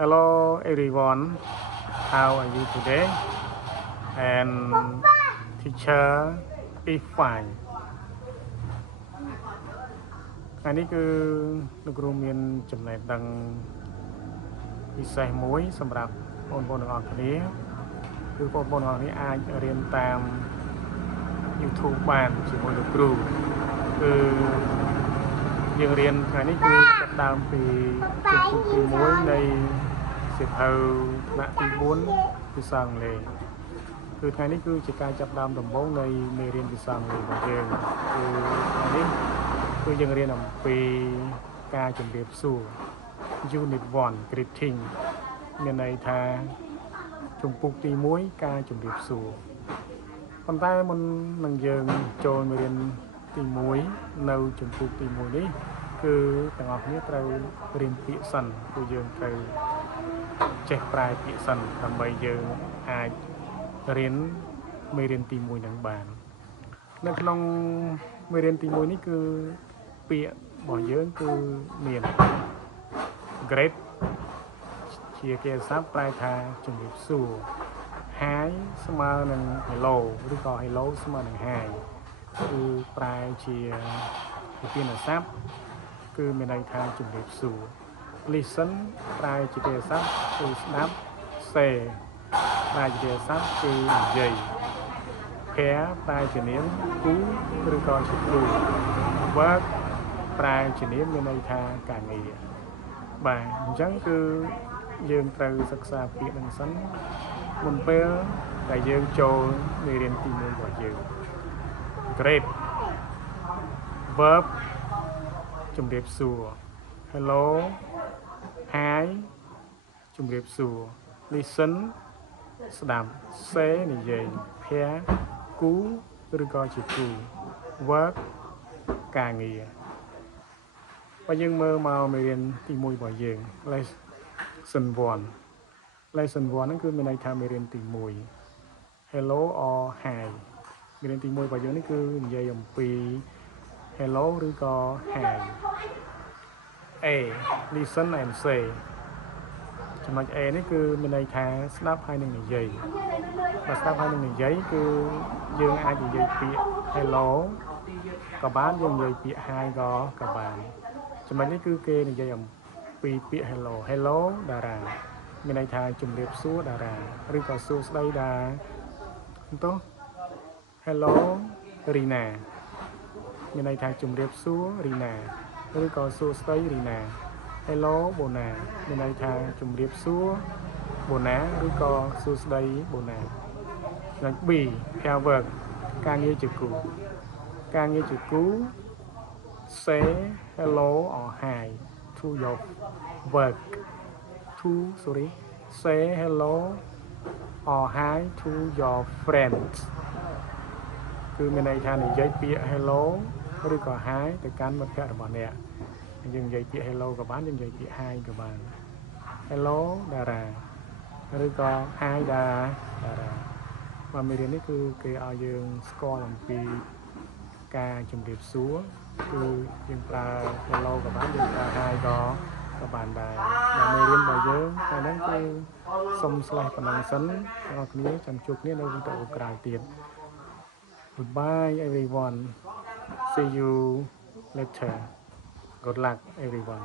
Hello everyone, how are you today? And teacher is fine. ថ្ងៃនេះគឺលោកគ្រូមានចំណេះដឹងពិសេសមួយសម្រាប់បងប្អូនទាំងអស់គ្នាគឺបងប្អូនទាំងអស់គ្នាអាចរៀនតាម YouTube បានជាមួយលោកគ្រូគឺយើងរៀនថ្ងៃនេះគឺចាប់ដើមពីជំពូកទី1នៃសៀវភៅថ្នាក់ទី4ភាសាអង់គ្លេសគឺថ្ងៃនេះគឺជាការចាប់ដើមដំបូងនៃមេរៀនភាសាអង់គ្លេសរបស់យើងគឺថ្ងៃនេះគឺយើងរៀនអំពីការជម្រាបសួរ Unit 1 Greeting មានន័យថាជំពូកទី1ការជម្រាបសួរប៉ុន្តែមុននឹងយើងចូលមេរៀនទី1នៅជំពូកទី1នេះគឺទាំងអស់គ្នាត្រូវរៀនពាក្យសិនគឺយើងត្រូវចេះប្រែពាក្យសិនដើម្បីយើងអាចរៀនមេរៀនទី1នឹងបាននៅក្នុងមេរៀនទី1នេះគឺពាក្យរបស់យើងគឺមាន great ជាគេស័ព្ទប្រែថាជំរាបសួរ Hi ស្មើនឹង hello ឬក៏ hello ស្មើនឹង Hi គឺប្រែជាវិធានស័ព្ទគឺមានន័យថាជំរាបសួរ Listen ប្រែជាគេស័ព្ទគឺស្ដាប់ Say ប្រែជាគេស័ព្ទគឺនិយាយ Pair ប្រែជានាមគូឬក៏ជាគ្រូ Work ប្រែជានាមមានន័យថាការងារបាទអញ្ចឹងគឺយើងត្រូវសិក្សាពាក្យនឹងសិនមុនពេលដែលយើងចូលមេរៀនទី1របស់យើង Great Verb ជំរាបសួរ Hello Hi ជំរាបសួរ Listen ស្ដាប់ Say និយាយ Pair គូឬក៏ជាគ្រូ Work ការងារបើយើងមើលមកមេរៀនទី1របស់យើង Lesson 1 Lesson 1ហ្នឹងគឺមានន័យថាមេរៀនទី1 Hello or Hi មេរៀនទី1របស់យើងនេះគឺនិយាយអំពី Hello ឬក៏ Hi A Listen and say ចំណុច A នេះគឺមានន័យថាស្ដាប់ហើយនឹងនិយាយបើស្ដាប់ហើយនឹងនិយាយគឺយើងអាចនិយាយពាក្យ Hello ក៏បានយើងនិយាយពាក្យ Hi ក៏បានចំណុចនេះគឺគេនិយាយអំពីពាក្យ Hello Hello តារាមានន័យថាជំរាបសួរតារាឬក៏សួស្ដីតាទោះ Hello រីណាមានន័យថាជំរាបសួររីណាឬក៏សួស្ដីរីណា Hello បូណាមានន័យថាជំរាបសួរបូណាឬក៏សួស្ដីបូណាចំណុច B pair work ការងារជាគូការងារជាគូ Say hello or hi to your work Say hello or hi to your friends គឺមានន័យថានិយាយពាក្យ hello ឬក៏ hi ទៅកាន់មិត្តភក្តិរបស់អ្នកយើងនិយាយពាក្យ hello ក៏បានយើងនិយាយពាក្យ hi ក៏បាន hello តារាឬក៏ hi តារាបាទមេរៀននេះគឺគេឲ្យយើងស្គាល់អំពីការជម្រាបសួរគឺយើងប្រើ hello ក៏បានយើងប្រើ hi ក៏បានដែរដល់មេរៀនរបស់យើងតែហ្នឹងគឺសុំស្លេះប៉ុណ្ណឹងសិនបងប្អូនគ្នាចាំជួបគ្នានៅវីដេអូក្រោយទៀត Goodbye everyone see you later good luck everyone